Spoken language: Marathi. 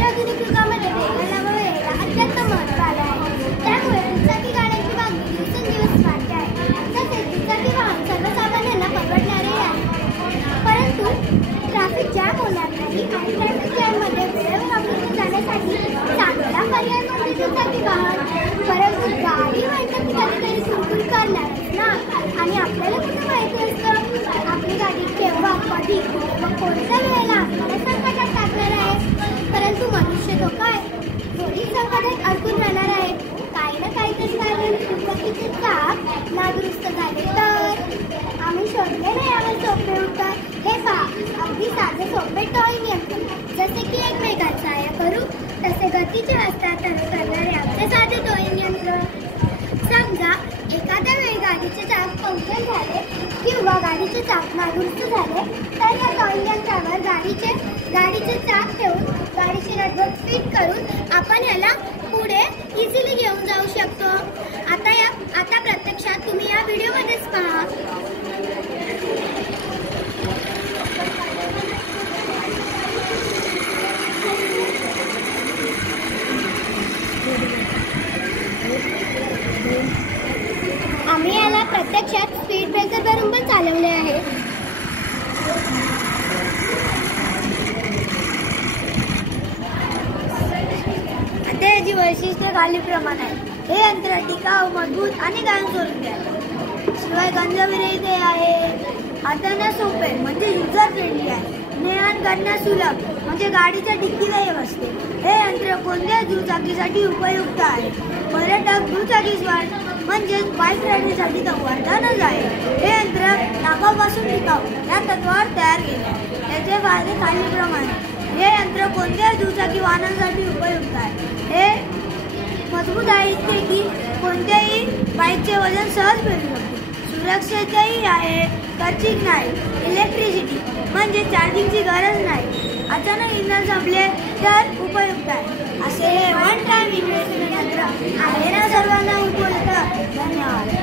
आजच्या आधुनिक युगामध्ये वेगाला व वेळेला अत्यंत महत्त्व आलं आहे. त्यामुळे दुचाकी गाड्यांची मागणी दिवसेंदिवस वाढते आहे. तसेच दुचाकी वाहन सर्वसामान्यांना परवडणारे आहे. परंतु ट्रॅफिक जॅम होणार नाही आणि ट्रॅफिक जॅममध्ये वेळेवर ऑफिसला जाण्यासाठी चांगला पर्याय म्हणजे दुचाकी वाहन. परंतु गाडी म्हटलं की कधीतरी सुरकुरी करणारच ना. आणि आपल्याला कुठं माहिती असतं आपली गाडी केव्हा कधी व कोणत्या वेळेला आपल्याला संकटात टाकणार आहे. परंतु मनुष्य तो काय दोन्ही संकटात अडकून राहणार आहे. काही ना काहीतरी कारण दुचाकीचे चाक नादुरुस्त झाले तर आम्ही शोधले नाही यावर सोपे उत्तर. हे पहा, अगदी साधे सोपे टॉय नियंत्रण. जसे की एकमेकांचं सहाय्य करू तसे गतीचे हस्तांतरण करणारे आमचे साधे टॉय नियंत्रण. समजा एखाद्या वेळी गाडीचे चाक पंक्चर झाले किंवा गाडीचे चाक नादुरुस्त झाले तर या टॉय यंत्रावर गाडीचे चाक ठेवून गाडीची नटबोल्ट फिट करून आपण याला पुढे इझिली घेऊन जाऊ शकतो. आता प्रत्यक्षात तुम्ही या व्हिडिओमध्येच पहा. आम्ही याला प्रत्यक्षात स्पीड ब्रेकर वरून पण चालवले आहे. आता याची वैशिष्ट्ये खालीलप्रमाणे आहे. हे यंत्र टिकाऊ, मजबूत आणि कायम स्वरूपी आहे. शिवाय गंजविरहित आहे. हाताळण्यास सोपे म्हणजे युजर फ्रेंडली आहे. नेहन करण्यास सुलभ म्हणजे गाडीच्या डिक्कीलाही बसते. हे यंत्र कोणत्याही दुचाकीसाठी उपयुक्त आहे. पर्यटक दुचाकी स्वार म्हणजेच बाईक रायडरसाठी तर वरदानच आहे. हे यंत्र टाकाऊपासून टिकाऊ या तत्वावर तयार केले आहे. त्याचे फायदे खालीलप्रमाणे. हे यंत्र कोणत्याही दुचाकी वाहनांसाठी उपयुक्त आहे. हे मजबूत आहे इतके की कोणत्याही बाईकचे वजन सहज पेलू शकते. सुरक्षितही आहे, खर्चिक नाही. इलेक्ट्रिसिटी म्हणजे चार्जिंगची गरज नाही. अचानक इंधन संपले तर उपयुक्त आहे. असे हे वन टाइम इन्व्हेस्टमेंट यंत्र आहे ना सर्वांना उपयुक्त. धन्यवाद.